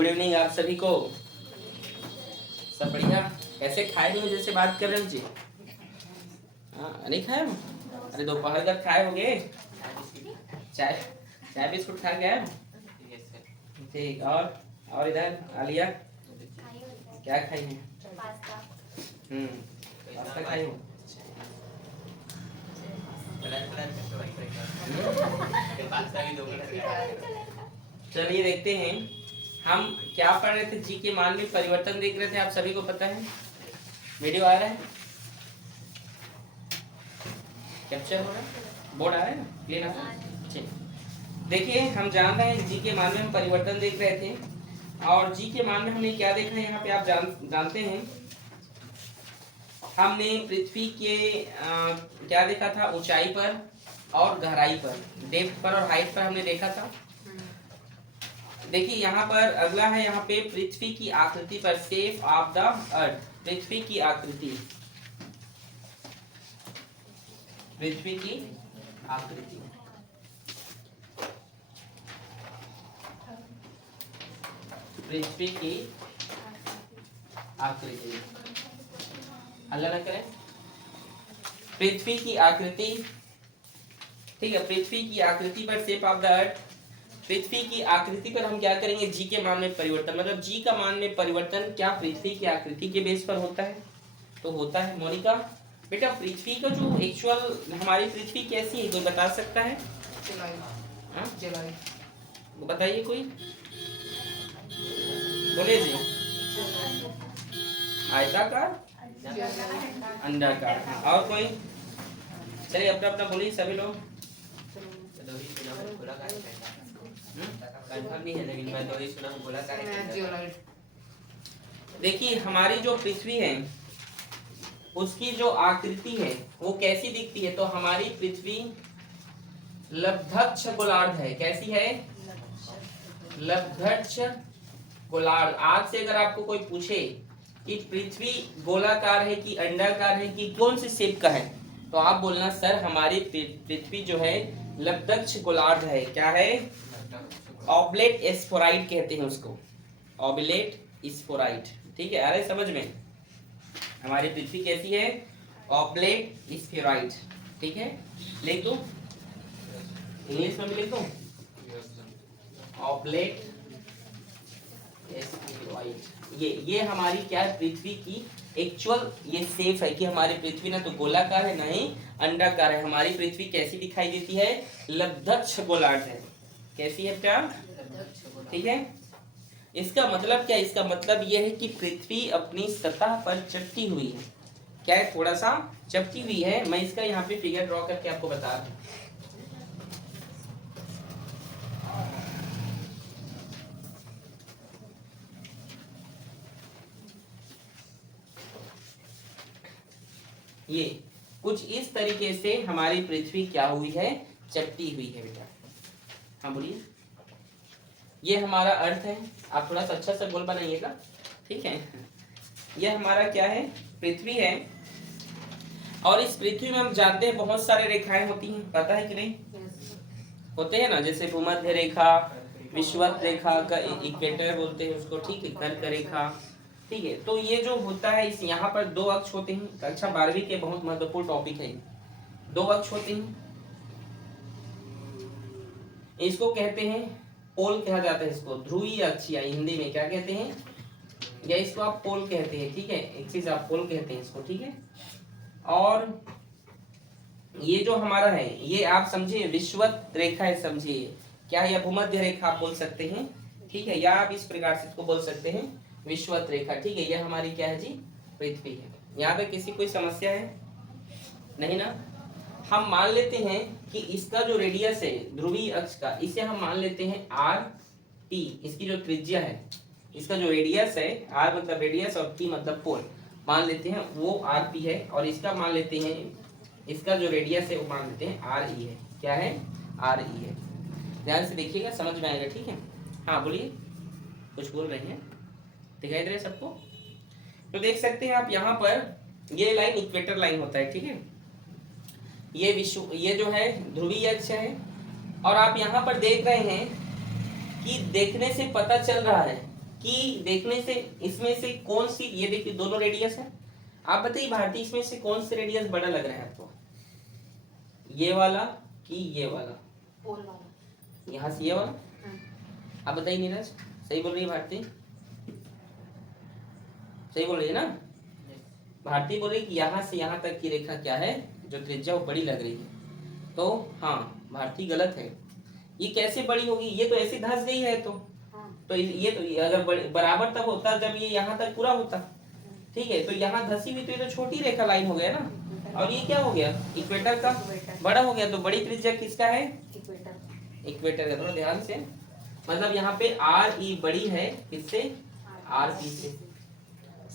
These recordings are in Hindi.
गुड इवनिंग आप सभी को। सब बढ़िया? कैसे खाए नहीं जैसे बात कर रहे हो जी? हाँ नहीं खाए हो? अरे दोपहर तक खाए होगे। चाय चाय बिस्कुट खा गया? ठीक। और इधर आलिया क्या खाई है? पास्ता खाई हो? चलिए देखते हैं हम क्या पढ़ रहे थे। जी के मान में परिवर्तन देख रहे थे, आप सभी को पता है। वीडियो आ रहा है, कैप्चर हो रहा है, बोर्ड आ रहा है ना, क्लियर आ रहा है? ठीक। देखिए हम जान रहे हैं जी के मान में हम परिवर्तन देख रहे थे, और जी के मान में हमने क्या देखा है यहाँ पे आप जानते हैं। हमने पृथ्वी के क्या देखा था, ऊंचाई पर और गहराई पर, डेप्थ पर और हाइट पर हमने देखा था। देखिए यहाँ पर अगला है, यहाँ पे पृथ्वी की आकृति पर, शेप ऑफ द अर्थ, पृथ्वी की आकृति, पृथ्वी की आकृति। पृथ्वी की आकृति, अल्लाह न करे, पृथ्वी की आकृति। ठीक है, पृथ्वी की आकृति पर, शेप ऑफ द अर्थ, पृथ्वी की आकृति पर हम क्या करेंगे, जी के मान में परिवर्तन। मतलब जी का मान में परिवर्तन क्या पृथ्वी की आकृति के बेस पर होता है? तो होता है। मोनिका बेटा, पृथ्वी का जो एक्चुअल हमारी पृथ्वी कैसी है, कोई बता सकता है? बताइए कोई, बोले जी। आयताकार, अंडाकार। और कोई? चलिए अपना अपना बोलिए सभी लोग। नहीं है, लेकिन मैं तो ही सुना हूँ गोलाकार। देखिए हमारी जो पृथ्वी है उसकी जो आकृति है वो कैसी दिखती है, तो हमारी पृथ्वी लब्धक्ष गोलार्ध है। कैसी है? लब्धक्ष गोलार्ध। आज से अगर आपको कोई पूछे कि पृथ्वी गोलाकार है कि अंडाकार है कि कौन से शेप का है, तो आप बोलना सर हमारी पृथ्वी जो है लब्धक्ष गोलार्ध है। क्या है? ऑब्लेट स्फेरॉइड कहते हैं उसको, ऑब्लेट स्फेरॉइड। ठीक है, अरे समझ में, हमारी पृथ्वी कैसी है? Oblate spheroid. ठीक है, लिख दो, इंग्लिश में भी लिख दो, ऑब्लेट स्फेरॉइड। ये हमारी क्या है, पृथ्वी की एक्चुअल ये शेप है कि हमारी पृथ्वी ना तो गोलाकार है ना ही अंडाकार है। हमारी पृथ्वी कैसी दिखाई देती है? लब्धक्ष गोलार्ध है। कैसी है क्या? ठीक है, इसका मतलब क्या? इसका मतलब यह है कि पृथ्वी अपनी सतह पर चपटी हुई है। क्या है? थोड़ा सा चपटी हुई है। मैं इसका यहाँ पे फिगर ड्रॉ करके आपको बता दूं। ये कुछ इस तरीके से हमारी पृथ्वी क्या हुई है? चपटी हुई है बेटा। हाँ बोलिए। ये हमारा अर्थ है, आप थोड़ा सा अच्छा सा गोल बनाइएगा। ठीक है, ये हमारा क्या है? पृथ्वी है। और इस पृथ्वी में हम जानते हैं बहुत सारे रेखाएं होती हैं, पता है कि नहीं? होते हैं ना, जैसे भूमध्य रेखा, विषुवत रेखा का इक्वेटर बोलते हैं उसको। ठीक है, कर्क रेखा। ठीक है, तो ये जो होता है इस यहाँ पर दो अक्ष होते हैं। कक्षा 12वीं के बहुत महत्वपूर्ण टॉपिक है। दो अक्ष होते हैं, इसको कहते हैं पोल कहा जाता है। इसको ध्रुवीय अक्ष या हिंदी में क्या कहते हैं, या इसको आप पोल कहते हैं। ठीक है, एक चीज आप पोल कहते हैं इसको। ठीक है, और ये जो हमारा है ये आप समझिए विषुवत रेखा है, समझिए क्या है, या भूमध्य रेखा आप बोल सकते हैं। ठीक है, या आप इस प्रकार से इसको बोल सकते हैं विषुवत रेखा। ठीक है, ये हमारी क्या है जी? पृथ्वी है। यहाँ पे किसी कोई समस्या है? नहीं ना? हम मान लेते हैं कि इसका जो रेडियस है ध्रुवीय अक्ष का, इसे हम मान लेते हैं आर पी। इसकी जो त्रिज्या है, इसका जो रेडियस है, आर मतलब रेडियस और पी मतलब पोल, मान लेते हैं वो आर पी है। और इसका मान लेते हैं, इसका जो रेडियस है वो मान लेते हैं आर ई है। क्या है? आर ई है। ध्यान से देखिएगा, समझ में आएगा। ठीक है, हाँ बोलिए, कुछ बोल रहे हैं, दिखाई दे रहे सबको? तो देख सकते हैं आप यहाँ पर ये लाइन इक्वेटर लाइन होता है। ठीक है, ये जो है ध्रुवीय अक्ष है। और आप यहाँ पर देख रहे हैं कि देखने से पता चल रहा है कि देखने से इसमें से कौन सी, ये देखिए दोनों रेडियस है, आप बताइए भारती इसमें से कौन सी रेडियस बड़ा लग रहा है आपको, ये वाला कि ये वाला, पोल वाला, यहाँ से ये वाला, आप बताइए नीरज, सही बोल रही है भारती, सही बोल रही है ना, भारती बोल रही कि यहाँ से यहाँ तक की रेखा क्या है जो त्रिज्या वो बड़ी लग रही है, तो हाँ भारती गलत है, ये कैसे बड़ी होगी, ये तो ऐसे धंस गई है, तो ये तो अगर बराबर तब होता जब ये यहाँ तक पूरा होता, ठीक है, तो यहाँ धसी हुई तो ये तो छोटी रेखा लाइन हो गया ना, और ये क्या हो गया, इक्वेटर का बड़ा हो गया, तो बड़ी त्रिज्या किसका है, इक्वेटर का, थोड़ा ध्यान से, मतलब यहाँ पे आर ई बड़ी है किससे, आर पी से,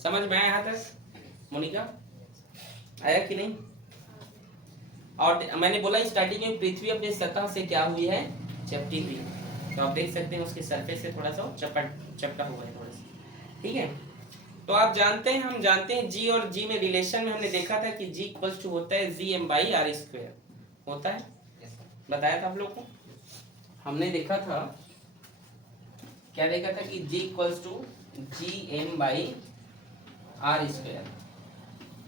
समझ में आया यहाँ तक मोनिका, आया कि नहीं। और मैंने बोला स्टार्टिंग में पृथ्वी अपने सतह से क्या हुई है, चपटी हुई, तो आप देख सकते हैं उसके सरफेस से थोड़ा सा चपटा हुआ है थोड़ा सा, ठीक है। तो आप जानते हैं, हम जानते हैं जी और जी में रिलेशन में हमने देखा था कि जी इक्वल्स टू होता है G M by R square, होता है, बताया था आप लोग को, हमने देखा था, क्या देखा था कि G equals to G M by R square,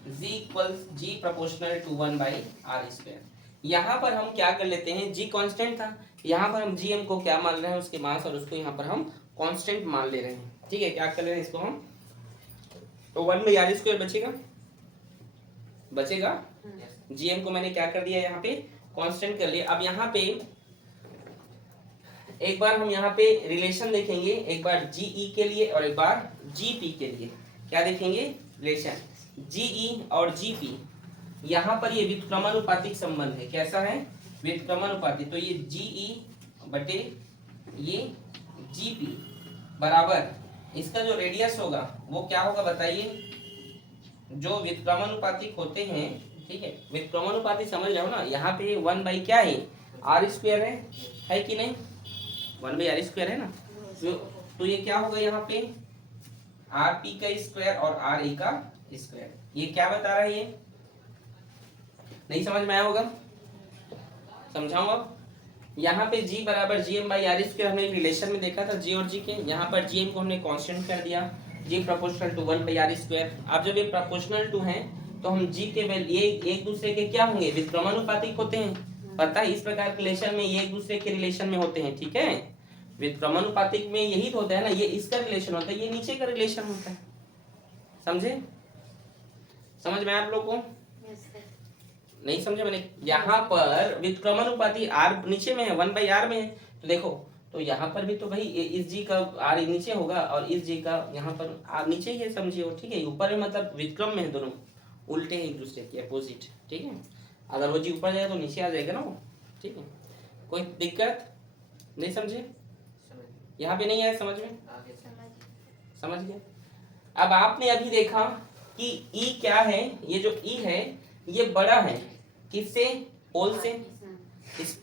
G equals G proportional to 1 by R square. यहाँ पर हम क्या कर लेते हैं, जी कांस्टेंट था, यहाँ पर हम जी एम को क्या मान रहे हैं, उसके मास, और उसको यहाँ पर हम कांस्टेंट मान ले रहे हैं, ठीक है, क्या कर ले रहे हैं इसको हम, तो 1 बाई आर स्क्वायर बचेगा, जी एम को मैंने क्या कर दिया यहाँ पे कांस्टेंट कर लिया। अब यहाँ पे एक बार हम यहाँ पे रिलेशन देखेंगे, एक बार जी ई के लिए और एक बार जी पी के लिए, क्या देखेंगे रिलेशन, जी ई और जी पी, यहाँ पर ये व्युत्क्रमानुपातिक संबंध है, कैसा है, व्युत्क्रमानुपातिक, तो ये जी ई बटे ये जी पी बराबर, इसका जो रेडियस होगा वो क्या होगा बताइए, जो व्युत्क्रमानुपातिक होते हैं, ठीक है, व्युत्क्रमानुपातिक समझ जाओ ना, यहाँ पे 1 बाई क्या है, आर स्क्वायर है कि नहीं, 1 बाई आर स्क्वायर है ना, तो ये क्या होगा यहाँ पे आर पी का स्क्वायर और आर ई का स्क्वायर, ये क्या बता रहा है, ये नहीं समझ में आया होगा, समझाऊं अब, यहाँ पे g बराबर G M by R square हमने रिलेशन में देखा था, g और g के, यहाँ पर जी एम को हमने कांस्टेंट कर दिया, g proportional to 1 by R square. अब जब ये प्रोपोर्शनल टू हैं तो हम g के वैल्यू ये एक दूसरे के क्या होंगे, व्युत्क्रमानुपातिक होते हैं, पता है इस प्रकार के रिलेशन में ये एक दूसरे के रिलेशन में होते हैं, ठीक है, व्युत्क्रमानुपातिक में यही तो होता है ना, ये इसका रिलेशन होता है, ये नीचे का रिलेशन होता है, समझे, समझ में आप लोग को, नहीं समझे मैंने, यहाँ पर व्युत्क्रमानुपाती आर नीचे में है, 1 बाई आर में है, तो देखो, तो यहाँ पर भी तो भाई इस जी का आर नीचे होगा और इस जी का यहाँ पर आर नीचे ही है, समझिए, ठीक है, ऊपर में मतलब व्युत्क्रम में है, दोनों उल्टे हैं एक दूसरे के, अपोजिट, ठीक है, अगर वो जी ऊपर जाएगा तो नीचे आ जाएगा ना वो, ठीक है, कोई दिक्कत नहीं, समझे, यहाँ पे नहीं आया समझ में, समझ गए। अब आपने अभी देखा कि ई क्या है, ये जो ई है ये बड़ा है किससे, पोल से,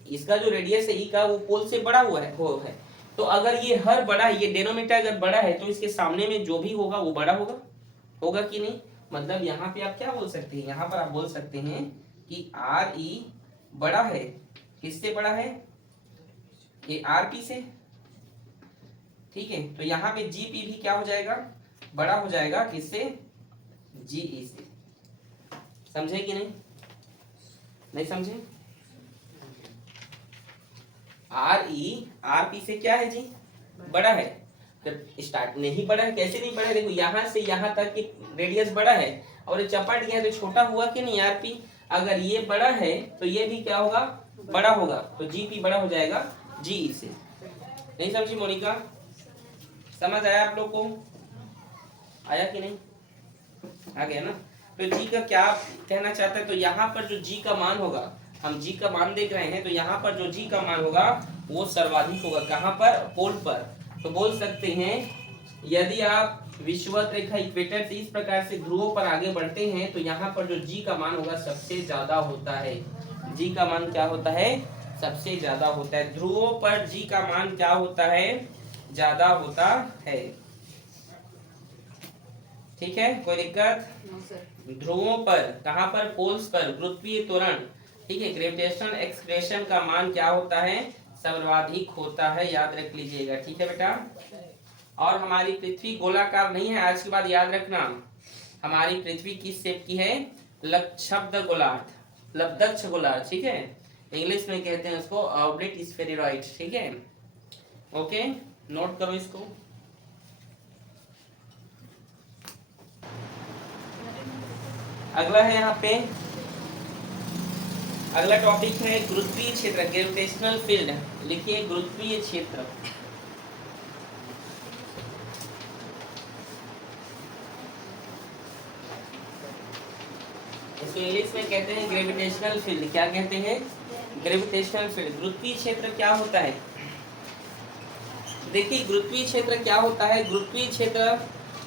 इसका जो रेडियस है ई का वो पोल से बड़ा हुआ है, तो अगर ये हर बड़ा है, ये डेनोमीटर अगर बड़ा है तो इसके सामने में जो भी होगा वो बड़ा होगा कि नहीं, मतलब यहाँ पे आप क्या बोल सकते हैं, यहाँ पर आप बोल सकते हैं कि आर ई बड़ा है, किससे बड़ा है, ये आर पी से, ठीक है, तो यहाँ पे जी पी भी क्या हो जाएगा, बड़ा हो जाएगा किससे, जी ई से, समझे कि नहीं समझे, आर ई आर पी से क्या है जी, बड़ा है, तो स्टार्ट नहीं बड़ा है, कैसे नहीं बड़ा है, देखो यहाँ से यहाँ तक की रेडियस बड़ा है और ये चपट गया तो छोटा हुआ कि नहीं आर पी, अगर ये बड़ा है तो ये भी क्या होगा, बड़ा होगा, तो जी पी बड़ा हो जाएगा जी ई से, नहीं समझी मोनिका, समझ आया आप लोग को, आया कि नहीं, आ गया ना, तो जी का क्या कहना चाहता है, तो यहाँ पर जो जी का मान होगा, हम जी का मान देख रहे हैं, तो यहाँ पर जो जी का मान होगा वो सर्वाधिक होगा, कहाँ पर, पोल पर, तो बोल सकते हैं यदि आप विषुवत रेखा इक्वेटर से इस प्रकार से ध्रुवों पर आगे बढ़ते हैं तो यहाँ पर जो जी का मान होगा सबसे ज्यादा होता है, जी का मान क्या होता है, सबसे ज्यादा होता है, ध्रुवों पर जी का मान क्या होता है, ज्यादा होता है, ठीक है, कोई दिक्कत, ध्रुवों पर, कहां पर, पोल्स पर गुरुत्वीय त्वरण, ठीक है, ग्रेविटेशनल एक्सप्रेशन का मान क्या होता है, सर्वाधिक होता है, याद रख लीजिएगा, ठीक है बेटा, और हमारी पृथ्वी गोलाकार नहीं है। आज के बाद याद रखना, हमारी पृथ्वी किस शेप की है? लक्षब्द गोलार्ध, लब्धक्ष गोलार्ध, ठीक है। इंग्लिश में कहते हैं उसको ऑब्लिक स्फेरॉइड, ठीक है। ओके, नोट करो इसको। अगला है यहाँ पे, अगला टॉपिक है गुरुत्वीय क्षेत्र, ग्रेविटेशनल फील्ड। लिखिए गुरुत्वीय क्षेत्र। इसको इंग्लिश में कहते हैं ग्रेविटेशनल फील्ड। क्या कहते हैं? Gravitational field. गुरुत्वीय क्षेत्र क्या होता है? देखिए गुरुत्वीय क्षेत्र क्या होता है। गुरुत्वीय क्षेत्र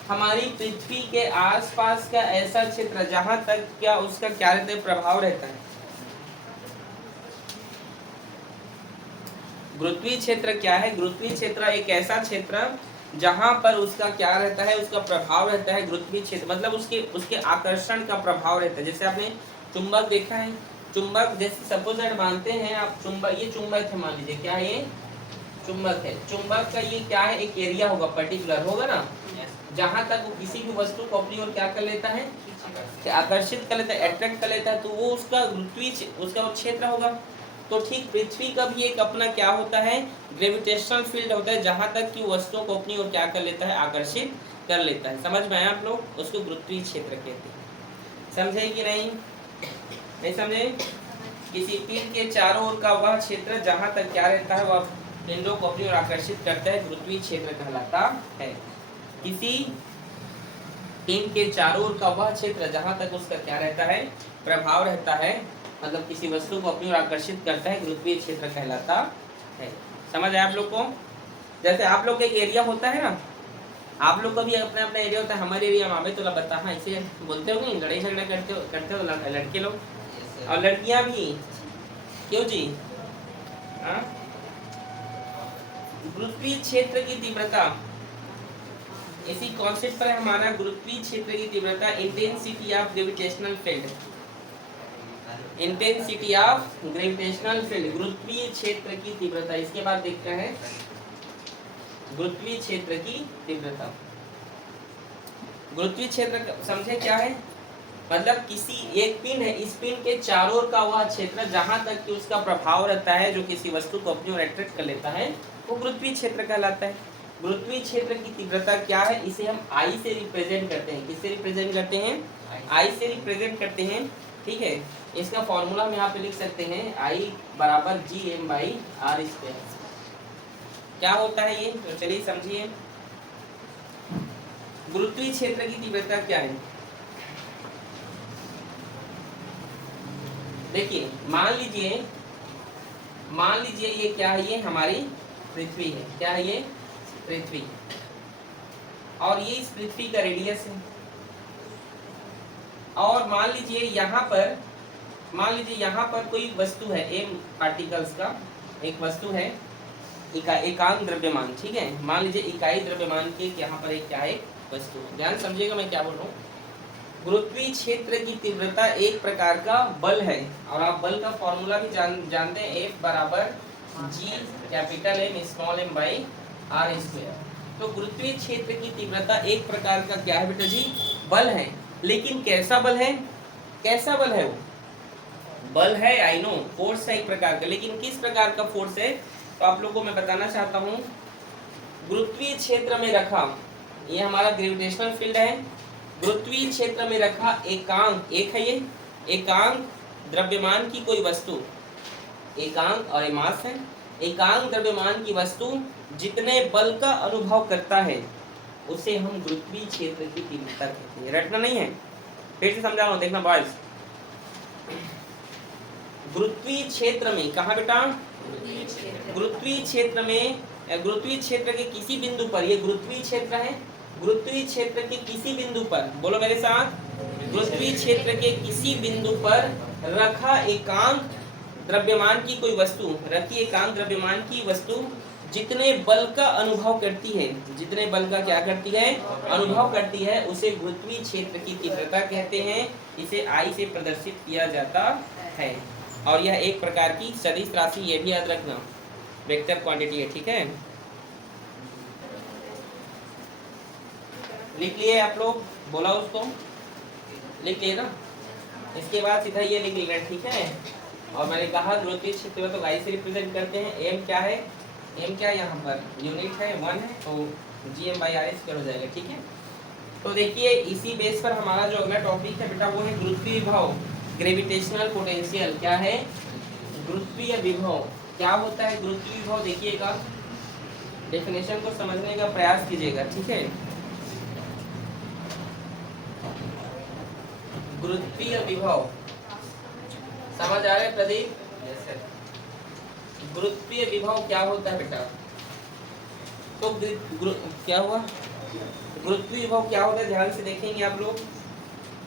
हमारी पृथ्वी के आसपास का ऐसा क्षेत्र जहां तक क्या उसका क्या रहता है? प्रभाव रहता है। गुरुत्वीय क्षेत्र क्या है? गुरुत्वीय क्षेत्र एक ऐसा क्षेत्र जहां पर उसका क्या रहता है? उसका प्रभाव रहता है। गुरुत्वीय क्षेत्र मतलब उसके आकर्षण का प्रभाव रहता है। जैसे आपने चुंबक देखा है, चुंबक जैसे सपोज मानते हैं आप, चुंबक, ये चुंबक है, मान लीजिए क्या है? ये चुंबक है। चुंबक का ये क्या है? एक एरिया होगा, पर्टिकुलर होगा ना, जहां तक वो किसी भी वस्तु को अपनी ओर क्या कर लेता है? आकर्षित कर लेता है, अट्रैक्ट कर लेता है, तो वो उसका गुरुत्वीय उसका वो क्षेत्र होगा। तो ठीक पृथ्वी का भी एक अपना क्या होता है? ग्रेविटेशनल फील्ड होता है, जहां तक कि वस्तुओं को अपनी ओर क्या कर लेता है? आकर्षित कर लेता है। समझ में आया आप लोग? उसको गुरुत्वीय क्षेत्र कहते हैं। समझे कि नहीं? नहीं समझे? किसी पिंड के चारों ओर का वह क्षेत्र जहां तक क्या रहता है? वह पिंडों को अपनी ओर आकर्षित करता है, गुरुत्वीय क्षेत्र कहलाता है। किसी पिंड के चारों ओर का वह क्षेत्र जहां तक उसका क्या रहता है? प्रभाव रहता है, मतलब किसी वस्तु को अपनी ओर आकर्षित करता है, गुरुत्वीय क्षेत्र कहलाता है। समझ आया आप लोग को? जैसे आप लोग का एक एरिया होता है ना, आप लोग का भी अपना अपना एरिया होता है। हमारे एरिया में हमें तो बता, हाँ इसे बोलते हो नहीं, लड़ाई झगड़ा करते हो लड़के लोग और लड़कियां भी, क्यों जी? हाँ, गुरुत्वीय क्षेत्र की तीव्रता, इसी कॉन्सेप्ट पर हमारा गुरुत्वीय क्षेत्र की तीव्रता, intensity of gravitational field, intensity of gravitational field, गुरुत्वीय क्षेत्र की तीव्रता। इसके बाद देखते हैं गुरुत्वीय क्षेत्र की तीव्रता। गुरुत्वीय क्षेत्र समझे क्या है? मतलब किसी एक पिंड है, इस पिंड के चारों ओर का वह क्षेत्र जहां तक कि उसका प्रभाव रहता है, जो किसी वस्तु को अपनी ओर अट्रैक्ट कर लेता है, वो गुरुत्वीय क्षेत्र कहलाता है। गुरुत्वीय क्षेत्र की तीव्रता क्या है? इसे हम आई से रिप्रेजेंट करते हैं। किससे रिप्रेजेंट करते हैं? आई से रिप्रेजेंट करते हैं, ठीक है। इसका फॉर्मूला हम यहाँ पे लिख सकते हैं, आई बराबर Gm/r²। क्या होता है ये? तो चलिए समझिए, गुरुत्वीय क्षेत्र की तीव्रता क्या है। देखिए मान लीजिए ये क्या है? ये हमारी पृथ्वी है। क्या है ये? पृथ्वी। और ये इस पृथ्वी का रेडियस है। और मान लीजिए यहाँ पर कोई वस्तु है, एम पार्टिकल्स का एक वस्तु है, एकांक द्रव्यमान, ठीक है। मान लीजिए इकाई द्रव्यमान की यहाँ पर एक क्या है? वस्तु। ध्यान समझिएगा मैं क्या बोल रहा हूँ। गुरुत्वीय क्षेत्र की तीव्रता एक प्रकार का बल है, और आप बल का फॉर्मूला भी जानते हैं, F बराबर G(M)r²। तो गुरुत्वीय क्षेत्र की तीव्रता एक प्रकार का क्या है बेटा जी? बल है। लेकिन कैसा बल है? कैसा बल है? वो बल है, आई नो, फोर्स है एक प्रकार का, लेकिन किस प्रकार का फोर्स है? तो आप लोगों को मैं बताना चाहता हूँ। गुरुत्वीय क्षेत्र में रखा, ये हमारा ग्रेविटेशनल फील्ड है, गुरुत्वीय क्षेत्र में रखा एकांक, एक है ये एकांक द्रव्यमान की कोई वस्तु, एकांक और मास है, एकांक द्रव्यमान की वस्तु जितने बल का अनुभव करता है उसे हम गुरुत्वीय क्षेत्र की तीव्रता कहते हैं। रटना नहीं है, फिर से समझा रहा हूं, देखना बॉयज। गुरुत्वीय क्षेत्र में, कहा बेटा? गुरुत्वीय क्षेत्र में, गुरुत्वीय क्षेत्र के किसी बिंदु पर, ये गुरुत्वीय क्षेत्र है, गुरुत्वीय क्षेत्र के किसी बिंदु पर, बोलो मेरे साथ, गुरुत्वीय क्षेत्र के किसी बिंदु पर रखा एकांक द्रव्यमान की कोई वस्तु, रखी एकांक द्रव्यमान की वस्तु जितने बल का अनुभव करती है, जितने बल का क्या करती है? अनुभव करती है, उसे गुरुत्वीय क्षेत्र की तीव्रता कहते हैं। इसे आई से प्रदर्शित किया जाता है, और यह एक प्रकार की सदिश राशि, ये भी याद रखना, वेक्टर क्वांटिटी है, ठीक है। लिख लिए आप लोग, बोला उसको, लिख लिए ना। इसके बाद सीधा ये लिख लेना, ठीक है। और मैंने कहा गुरुत्वीय क्षेत्र तो y से रिप्रेजेंट करते हैं। m क्या है, m क्या यहाँ पर यूनिट है 1 है, तो gm/r² हो जाएगा, ठीक है। तो देखिए इसी बेस पर हमारा जो अगला टॉपिक है बेटा वो है गुरुत्वीय विभव, ग्रेविटेशनल पोटेंशियल। क्या है, गुरुत्वीय विभव। क्या होता है गुरुत्वीय विभव, देखिएगा डेफिनेशन को समझने का प्रयास कीजिएगा, ठीक है। गुरुत्वीय विभव समझ आ रहा है प्रदीप? गुरुत्वीय विभव क्या होता है बेटा? तो क्या हुआ, गुरुत्वीय विभव क्या होता है ध्यान से देखेंगे आप लोग।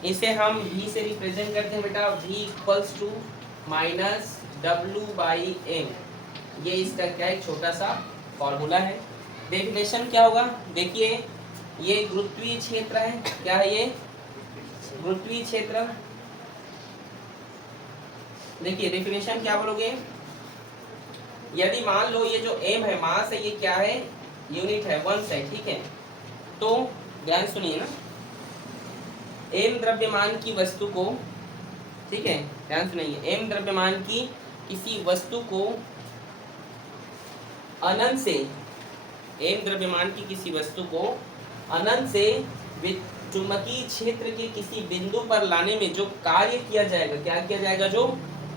इसे हम v से रिप्रेजेंट करते हैं बेटा, v = -w/m। ये इसका क्या है, छोटा सा फॉर्मूला है। डेफिनेशन क्या होगा, देखिए ये गुरुत्वीय क्षेत्र है। क्या है ये, गुरुत्वीय क्षेत्र। देखिए डेफिनेशन क्या बोलोगे, यदि मान लो ये जो m है मास है, ये क्या है, यूनिट है, 1 है, ठीक है। तो ध्यान सुनिए ना, m द्रव्यमान की वस्तु को, ठीक है, ध्यान सुनिए, m द्रव्यमान की किसी वस्तु को अनंत से, m द्रव्यमान की किसी वस्तु को अनंत से चुंबकीय क्षेत्र के किसी बिंदु पर लाने में जो कार्य किया जाएगा, क्या किया जाएगा, जो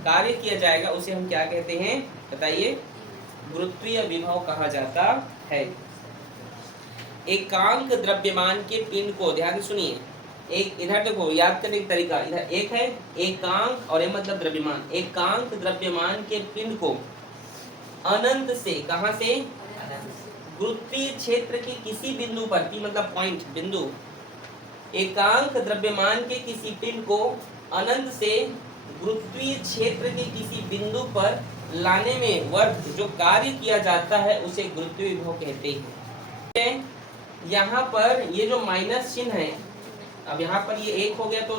कार्य किया जाएगा उसे हम क्या कहते हैं बताइए, गुरुत्वीय विभव कहा जाता है। एकांक द्रव्यमान के पिंड को, ध्यान सुनिए, एक इधर देखो, याद करने का तरीका, इधर एक है एकांक और ये मतलब द्रव्यमान। एकांक द्रव्यमान के पिंड को अनंत से, कहां से, गुरुत्वीय क्षेत्र के किसी बिंदु पर, पी मतलब पॉइंट, बिंदु, एकांक द्रव्यमान के किसी पिंड को अनंत से गुरुत्वीय क्षेत्र के किसी बिंदु पर लाने में वर्ग जो कार्य किया जाता है उसे गुरुत्वीय विभव कहते हैं। यहाँ पर ये जो माइनस चिन्ह है, अब यहाँ पर ये 1 हो गया तो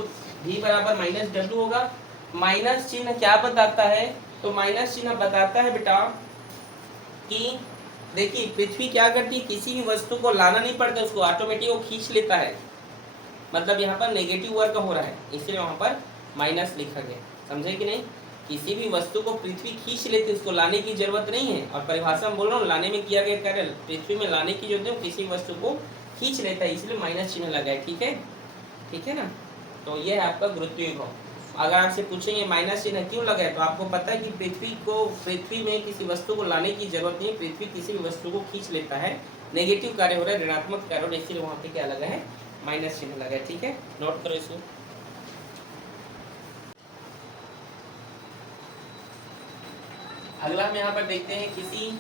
v बराबर -w होगा। माइनस चिन्ह क्या बताता है, तो माइनस चिन्ह बताता है बेटा कि देखिए पृथ्वी क्या करती है, किसी भी वस्तु को लाना नहीं पड़ता, उसको ऑटोमेटिक वो खींच लेता है। मतलब यहाँ पर नेगेटिव वर्क हो रहा है, इसलिए वहाँ पर माइनस लिखा गया, समझे कि नहीं। किसी भी वस्तु को पृथ्वी खींच लेती है, उसको लाने की जरूरत नहीं है। और परिभाषा में बोल रहा हूँ, लाने में किया गया कार्य, पृथ्वी में लाने की जरूरत है, किसी वस्तु को खींच लेता है, इसलिए माइनस चिन्ह लगा है, ठीक है, ठीक है ना। तो ये है आपका गुरुत्वीय विभव। अगर आपसे पूछेंगे माइनस चिन्ह क्यों लगा है, तो आपको पता है कि पृथ्वी में किसी वस्तु को लाने की जरूरत नहीं, पृथ्वी किसी भी वस्तु को खींच लेता है। नेगेटिव कार्य हो रहा है, ऋणात्मक कार्य हो रहा है, इसलिए वहाँ पे क्या लगा है, माइनस चिन्ह लगा है, ठीक है, नोट करो इसको। अगला हम यहाँ पर देखते हैं, किसी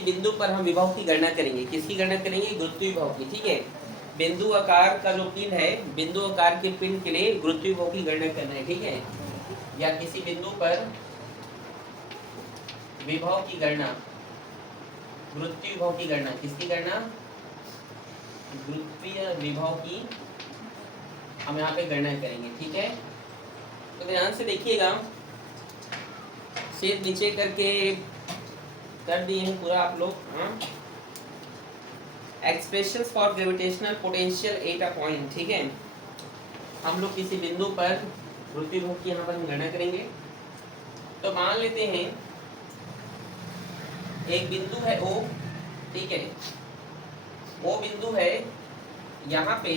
बिंदु पर हम विभव की गणना करेंगे। किसकी गणना करेंगे, गुरुत्वीय विभव की, ठीक है। बिंदु आकार का जो पिंड है, बिंदु आकार के पिंड के लिए गुरुत्वीय विभव की गणना करना है, ठीक है। या किसी बिंदु पर विभव की गणना, गुरुत्वीय विभव की गणना, किसकी गणना, गुरुत्वीय विभव की हम यहाँ पे गणना करेंगे, ठीक है। तो ध्यान से देखिएगा, शेड नीचे करके कर दिए हैं पूरा आप लोग। Expressions for gravitational potential at a point, ठीक है। हम लोग किसी बिंदु पर गुरुत्वीय विभव की यहाँ पर हम गणना करेंगे। तो मान लेते हैं एक बिंदु है O, ठीक है, O बिंदु है, यहाँ पे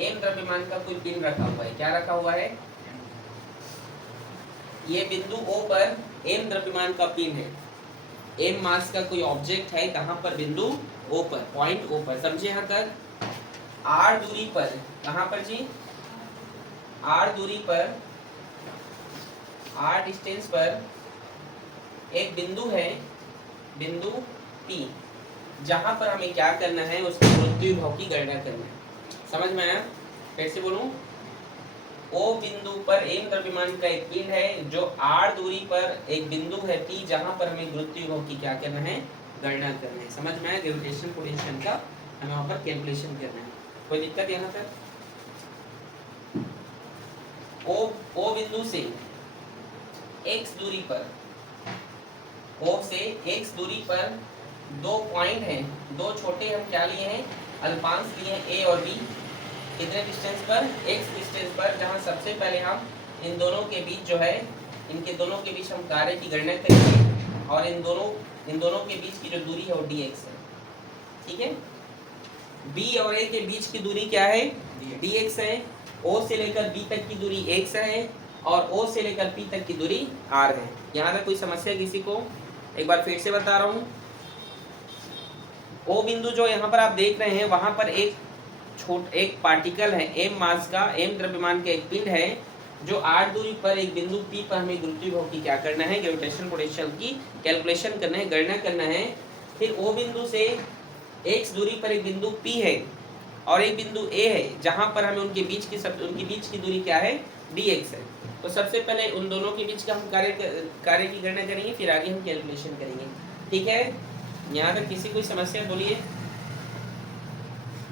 m द्रव्यमान का कोई पिंड रखा हुआ है। क्या रखा हुआ है, ये बिंदु O पर m द्रव्यमान का पिंड है, m मास का कोई ऑब्जेक्ट है, कहाँ पर, बिंदु O पर, पॉइंट O पर, समझे यहाँ तक। r दूरी पर, कहाँ पर जी, r दूरी पर, r डिस्टेंस पर एक बिंदु है, बिंदु P, जहां पर हमें क्या करना है, उसके गुरुत्वीय विभव की गणना करना है। समझ में आया, फिर से बोलूं, O बिंदु पर m द्रव्यमान का एक पिंड है, जो r दूरी पर एक बिंदु है P, जहां पर हमें गुरुत्वीय विभव की क्या करना है, गणना करना है। समझ में आया, ग्रेविटेशनल पोटेंशियल का हमें वहां पर कैलकुलेशन करना है। कोई दिक्कत यहाँ तक। O बिंदु से x दूरी पर O से x दूरी पर दो पॉइंट हैं, दो छोटे हम क्या लिए हैं, अल्पांश लिए हैं A और B। कितने डिस्टेंस पर, x डिस्टेंस पर, जहां सबसे पहले हम इन दोनों के बीच जो है, इनके दोनों के बीच हम कार्य की गणना करेंगे और इन दोनों के बीच की जो दूरी है वो dx है। ठीक है, B और A के बीच की दूरी क्या है, dx है। O से लेकर B तक की दूरी x है और O से लेकर P तक की दूरी r है। यहाँ तक कोई समस्या किसी को? एक बार फिर से बता रहा हूँ, O बिंदु जो यहाँ पर आप देख रहे हैं, वहां पर एक पार्टिकल है, m मास का, m द्रव्यमान का एक पिंड है, जो r दूरी पर एक बिंदु P पर हमें गुरुत्वीय विभव की क्या करना है, ग्रेविटेशनल पोटेंशियल की कैलकुलेशन करना है, गणना करना है। फिर O बिंदु से x दूरी पर एक बिंदु P है और एक बिंदु A है, जहां पर हमें उनके बीच की दूरी क्या है, dx है। तो सबसे पहले उन दोनों के बीच का हम कार्य की गणना करेंगे, फिर आगे हम कैलकुलेशन करेंगे। ठीक है, यहाँ तक किसी कोई समस्या? बोलिए।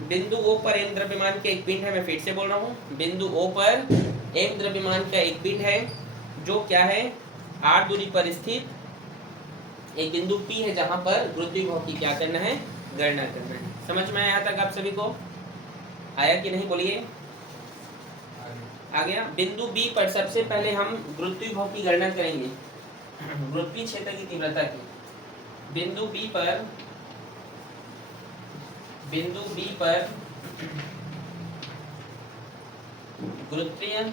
बिंदु O पर m द्रव्यमान का एक पिंड है, मैं फिर से बोल रहा हूँ, बिंदु O पर m द्रव्यमान का एक पिंड है, जो क्या है, r दूरी पर स्थित एक बिंदु P है, जहां पर गुरुत्वीय विभव की क्या करना है, गणना करना है। समझ में आया यहाँ तक आप सभी को? आया कि नहीं, बोलिए। आ गया। बिंदु B पर सबसे पहले हम गुरुत्वीय विभव की गणना करेंगे, गुरुत्वीय क्षेत्र की तीव्रता की। बिंदु B पर गुरुत्वीय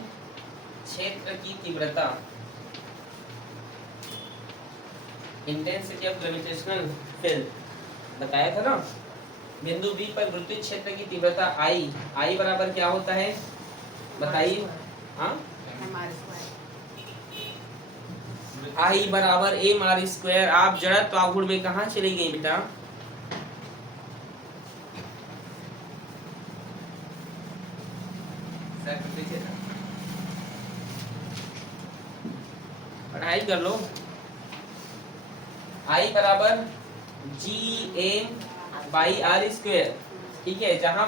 क्षेत्र की तीव्रता, इंटेंसिटी ऑफ ग्रेविटेशनल फील्ड बताया था ना। बिंदु B पर गुरुत्वीय क्षेत्र की तीव्रता I बराबर क्या होता है, बताइए। हाँ, I बराबर mr²। आप जड़त्व आघूर्ण में कहाँ चली गई बेटा? पढ़ाई कर लो। I बराबर Gm/r²। ठीक है, जहां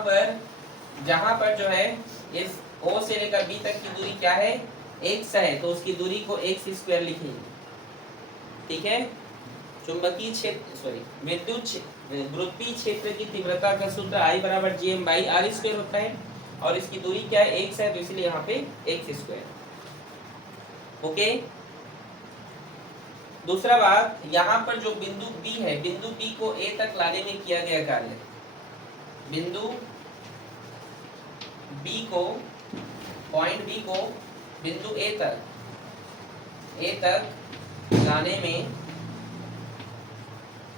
पर जो है इस O से लेकर B तक की दूरी क्या है, x है, तो उसकी दूरी को x² लिखेंगे। ठीक है, चुंबकीय क्षेत्र गुरुत्वीय क्षेत्र की तीव्रता का सूत्र I बराबर Gm/r² होता है और इसकी दूरी क्या है, x है, तो इसलिए यहाँ पे x²। ओके। दूसरा बात, यहाँ पर जो बिंदु B है, बिंदु B को A तक लाने में किया गया कार्य, बिंदु B को, पॉइंट B को बिंदु A तक लाने में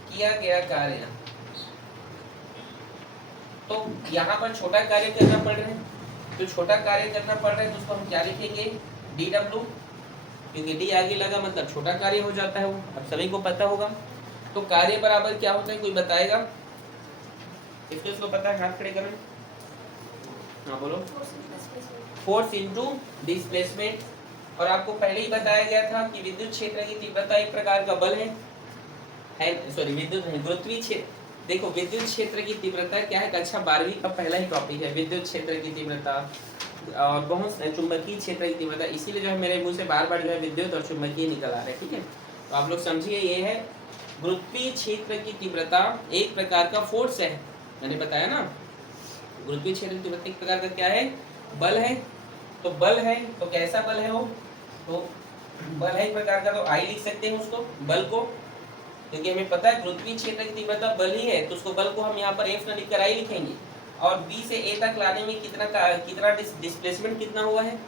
किया गया कार्य, तो यहाँ पर छोटा कार्य करना पड़ रहा है, तो छोटा कार्य करना पड़ रहा है, तो उसको हम क्या लिखेंगे, dw, क्योंकि d आगे लगा मतलब छोटा कार्य हो जाता है वो, अब सभी को पता होगा। तो कार्य बराबर क्या होता है, कोई बताएगा? इसको पता है, हाथ खड़े करें। हाँ बोलो। Force into displacement. और आपको पहले ही बताया गया था कि विद्युत क्षेत्र की तीव्रता एक प्रकार का बल है, गुरुत्वीय क्षेत्र। देखो, विद्युत क्षेत्र की तीव्रता क्या है, कक्षा 12वीं का पहला ही टॉपिक है, विद्युत क्षेत्र की तीव्रता और बहुत चुंबकीय क्षेत्र की तीव्रता। इसीलिए जो है मेरे मुंह से बार-बार जो है विद्युत और चुंबकीय निकल आ रहा है। ठीक है, तो आप लोग समझिए, ये है गुरुत्वीय क्षेत्र की तीव्रता एक प्रकार का फोर्स है। मैंने बताया ना, गुरुत्वीय क्षेत्र की तीव्रता एक प्रकार का क्या है, बल है। तो बल है, तो कैसा बल है वो, तो बल है एक प्रकार का, तो आई लिख सकते हैं उसको, बल को, क्योंकि हमें पता है गुरुत्वीय क्षेत्र की तीव्रता बल ही है, तो उसको बल को हम यहाँ पर F न लिखकर आई लिखेंगे। और B से A तक लाने में कितना डिस्प्लेसमेंट कितना हुआ है,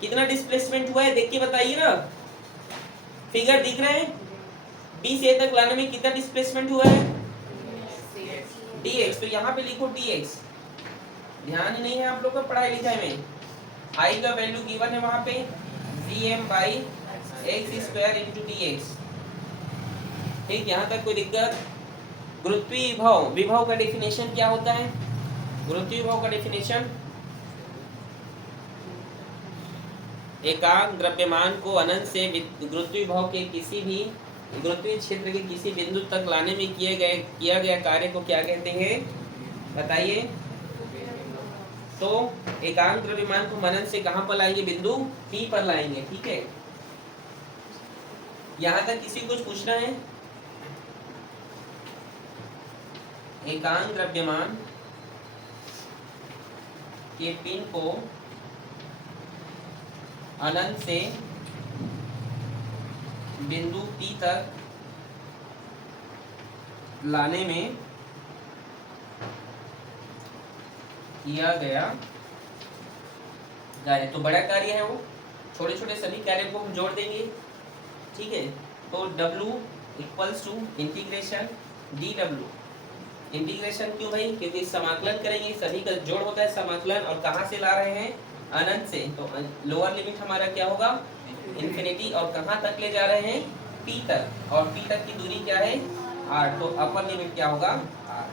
कितना डिस्प्लेसमेंट हुआ है, देख के बताइए ना, फिगर दिख रहे हैं। B से A तक लाने में कितना डिस्प्लेसमेंट हुआ है, dx, तो यहाँ पे लिखो dx। ध्यान ही नहीं है आप लोग का पढ़ाई लिखाई में। I का वैल्यू गिवन है वहां पे Gm/x² इंटू dx। ठीक, यहाँ तक कोई दिक्कत? गुरुत्वीय विभव का डेफिनेशन क्या होता है, गुरुत्वीय विभव का डेफिनेशन, एकांक द्रव्यमान को अनंत से गुरुत्वीय विभव के किसी भी गुरुत्वीय क्षेत्र के किसी बिंदु तक लाने में किया गया कार्य को क्या कहते हैं, बताइए। तो एकांक द्रव्यमान को अनंत से कहां पर लाएंगे, बिंदु P पर लाएंगे। ठीक है, यहाँ तक किसी को कुछ पूछना है? एकांक द्रव्यमान के पिन को अनंत से बिंदु P तक लाने में किया गया कार्य, तो बड़ा कार्य है वो, छोटे छोटे सभी कार्यों को हम जोड़ देंगे, ठीक है। तो W equals to integration dW, integration क्यों भाई? क्योंकि समाकलन करेंगे, सभी का जोड़ होता है समाकलन, और कहाँ से ला रहे हैं? अनंत से। तो लोअर लिमिट हमारा क्या होगा? इन्फिनिटी, और कहाँ तक ले जा रहे हैं? P तक, और P तक की दूरी क्या है? R, तो अपर लिमिट क्या होगा? R।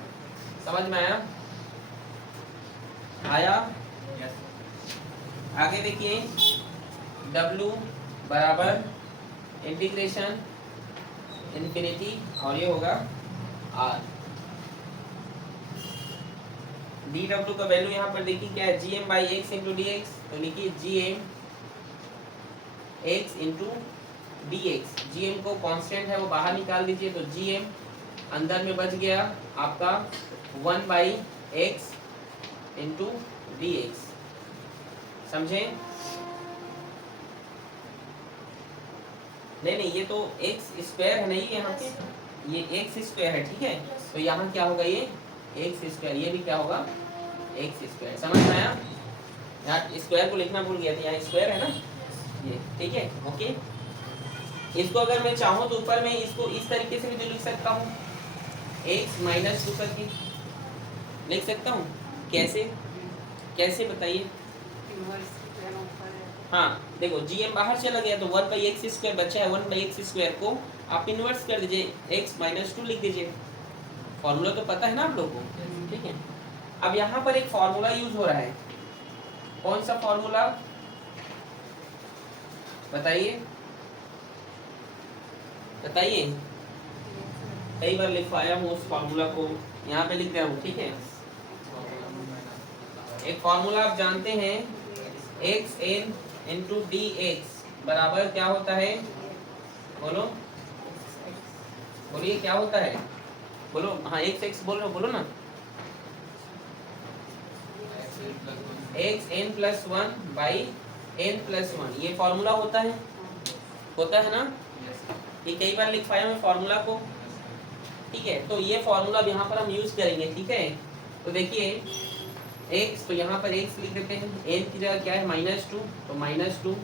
समझ में आया? आया? आगे देखिए, W बराबर इंटीग्रेशन इन्फिनिटी, और ये होगा R। dW का वैल्यू यहाँ पर देखिए क्या है? gm by x into D x, तो लिखिए gm x into D x. gm को कांस्टेंट है वो बाहर निकाल दीजिए, तो gm अंदर में बच गया आपका 1 by x into D x. समझे? नहीं, ये तो एक्स स्क्वायर है, नहीं यहाँ पे ये एक्स स्क्वायर है, ठीक है। तो यहाँ क्या होगा? ये एक्स स्क्वायर, ये भी क्या होगा? X square. समझ में आया? यहाँ स्क्वायर को लिखना भूल गया था, यहाँ स्क्वायर है ना ये, ठीक है, ओके। इसको अगर मैं चाहूँ तो ऊपर में इसको इस तरीके से भी तो लिख सकता हूँ, x माइनस 2 करके लिख सकता हूँ। कैसे? कैसे बताइए? हाँ देखो, gm बाहर चला गया तो 1 बाई एक्स स्क्वायर बचा है, 1 बाई एक्स स्क्वायर को आप इन्वर्स कर दीजिए, x माइनस 2 लिख दीजिए। फॉर्मूला तो पता है ना आप लोगों को, ठीक है। अब यहाँ पर एक फॉर्मूला यूज हो रहा है, कौन सा फॉर्मूला बताइए? बताइए, कई बार लिखवाया हूँ उस फॉर्मूला को, यहाँ पे लिख रहा हूँ, ठीक है। एक फॉर्मूला आप जानते हैं, X N into D X बराबर क्या होता है? बोलो बोलिए, क्या होता है? बोलो, हाँ एक्स एक्स बोल रहे हो, बोलो ना। X N plus 1 by N plus 1, ये फॉर्मूला होता है ना? ये कई बार लिखवाया मैं फॉर्मूला को, ठीक है। तो ये फॉर्मूला अब यहाँ पर हम यूज करेंगे, ठीक है। तो देखिए x, तो यहाँ पर x लिख देते हैं, n की जगह क्या है? -2, तो -2,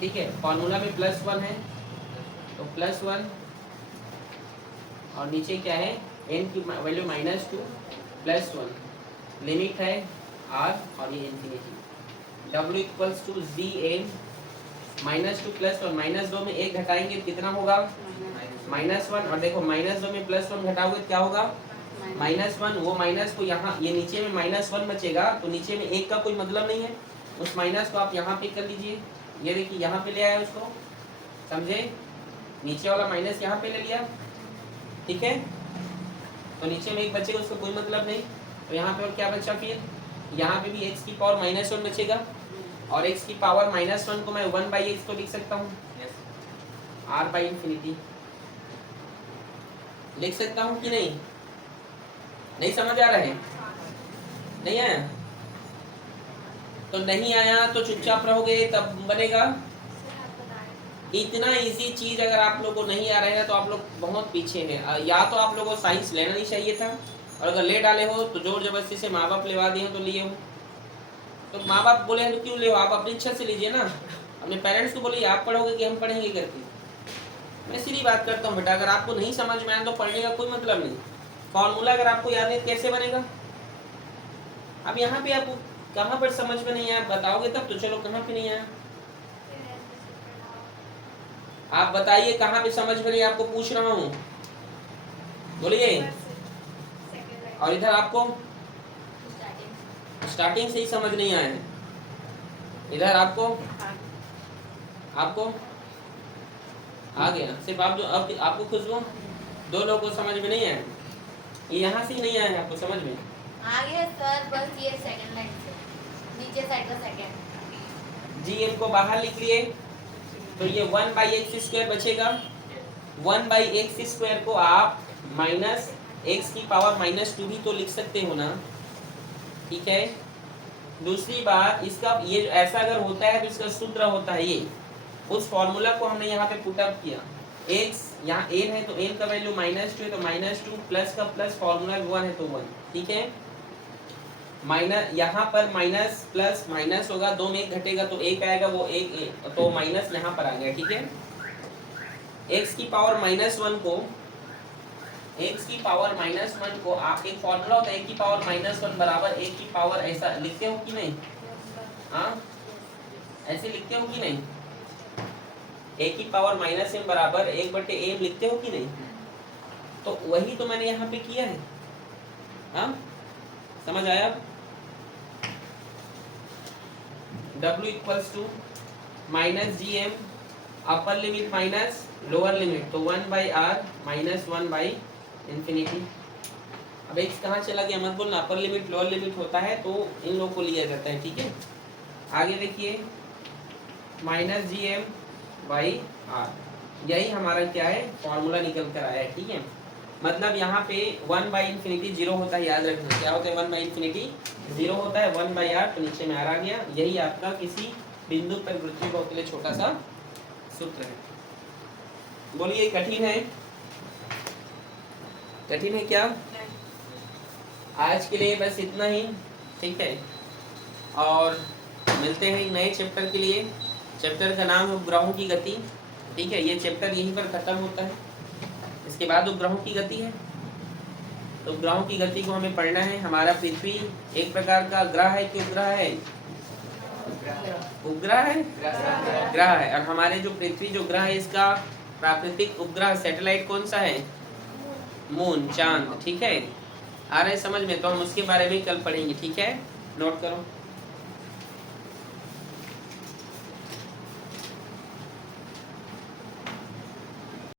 ठीक है। फॉर्मूला में +1 है तो +1, और नीचे क्या है? n की वैल्यू -2 +1, लिमिट है r, और ये infinity. w equals to gn -2 +1, -2 में 1 घटाएंगे तो कितना होगा? -1, और देखो -2 में +1 घटाओगे तो क्या होगा? -1। वो माइनस को यहाँ, ये नीचे में -1 बचेगा, तो नीचे में 1 का कोई मतलब नहीं है, उस माइनस को आप यहाँ पे कर लीजिए। ये देखिए यहाँ पे ले आया उसको, समझे? नीचे वाला माइनस यहाँ पे ले लिया, ठीक है। तो नीचे में 1 बचेगा, उसको कोई मतलब नहीं। तो यहाँ पे और क्या बचा? फिर यहाँ पे भी x की पावर -1 बचेगा, और x की पावर -1 को मैं 1 बाई एक्स तो लिख सकता हूँ, r बाई इंफिनिटी लिख सकता हूँ कि नहीं? नहीं समझ आ रहा है? नहीं आया? तो नहीं आया तो चुपचाप रहोगे तब बनेगा। इतना इजी चीज अगर आप लोगों को नहीं आ रहा है तो आप लोग बहुत पीछे हैं। या तो आप लोगों को साइंस लेना नहीं चाहिए था, और अगर ले डाले हो तो जोर जबरदस्ती से माँ बाप लेवा दिए तो लिए हो। तो माँ बाप बोले तो क्यों ले हो? आप अपनी इच्छा से लीजिए ना, अपने पेरेंट्स को बोलिए आप पढ़ोगे कि हम पढ़ेंगे करके। मैं सीधी बात करता हूँ बेटा, अगर आपको नहीं समझ में आया तो पढ़ने का कोई मतलब नहीं। फॉर्मूला अगर आपको याद है कैसे बनेगा? अब यहाँ पे आपको कहाँ पर समझ में नहीं आया बताओगे तब तो। चलो, कहाँ पे नहीं आया आप बताइए, कहाँ पे समझ में नहीं, आपको पूछ रहा हूँ, बोलिए। और इधर आपको स्टार्टिंग से ही समझ नहीं आया है, इधर आपको आ गया। सिर्फ आप जो अब आपको खुशबू 2 लोगों को समझ में नहीं आया, ये यहाँ से ही नहीं आया है आपको समझ में? आ गया सर, बस ये सेकंड लाइन से नीचे साइड का सेकंड। जी इनको बाहर लिख लिए, तो ये 1/x² बचेगा। 1/x² को आप माइनस x की पावर -2 भी तो लिख सकते हो ना, ठीक है। दूसरी बात, इसका ये ऐसा अगर होता है तो इसका सूत्र होता है ये, उस फॉर्मूला को हमने यहाँ पे पुट अप किया। x यहाँ n है तो n का वैल्यू -2 है, तो -2 प्लस का प्लस फॉर्मूला 1 है तो 1, ठीक है। माइनस यहाँ पर माइनस प्लस माइनस होगा, 2 में 1 घटेगा तो 1 आएगा, वो 1 तो माइनस यहाँ पर आ गया, ठीक है। x की पावर -1 को आप एक फॉर्मूला होता है a की पावर -1 बराबर a की पावर, ऐसा लिखते हो कि नहीं? हाँ, ऐसे लिखते हो कि नहीं? a की पावर -m बराबर 1/m लिखते हो कि नहीं? तो वही तो मैंने यहाँ पे किया है। हाँ, समझ आया? w equals to -gm upper limit minus lower limit, तो 1/r माइनस 1/∞। अब x कहाँ चला गया मत बोलना, अपर लिमिट लोअर लिमिट होता है तो इन लोगों को लिया जाता है, ठीक है। आगे देखिए -gm/r, यही हमारा क्या है, फॉर्मूला निकल कर आया है, ठीक है। मतलब यहाँ पे 1/∞ 0 होता है, याद रखना क्या होता है, 1/∞ 0 होता है, 1/r तो नीचे में r आ गया। यही आपका किसी बिंदु पर वृत्तीय बहुपद के लिए छोटा सा सूत्र है। बोलिए कठिन है? कठिन है क्या? आज के लिए बस इतना ही, ठीक है। और मिलते हैं नए चैप्टर के लिए। चैप्टर का नाम है उपग्रहों की गति, ठीक है। ये चैप्टर यहीं पर खत्म होता है, इसके बाद उपग्रहों की गति है। तो उपग्रहों की गति को हमें पढ़ना है। हमारा पृथ्वी एक प्रकार का ग्रह है कि उपग्रह है? उपग्रह है, ग्रह है। और हमारे जो पृथ्वी जो ग्रह है, इसका प्राकृतिक उपग्रह सैटेलाइट कौन सा है? मून, चांद, ठीक है। आ रहा है समझ में? तो हम उसके बारे में कल पढ़ेंगे, ठीक है। नोट करो।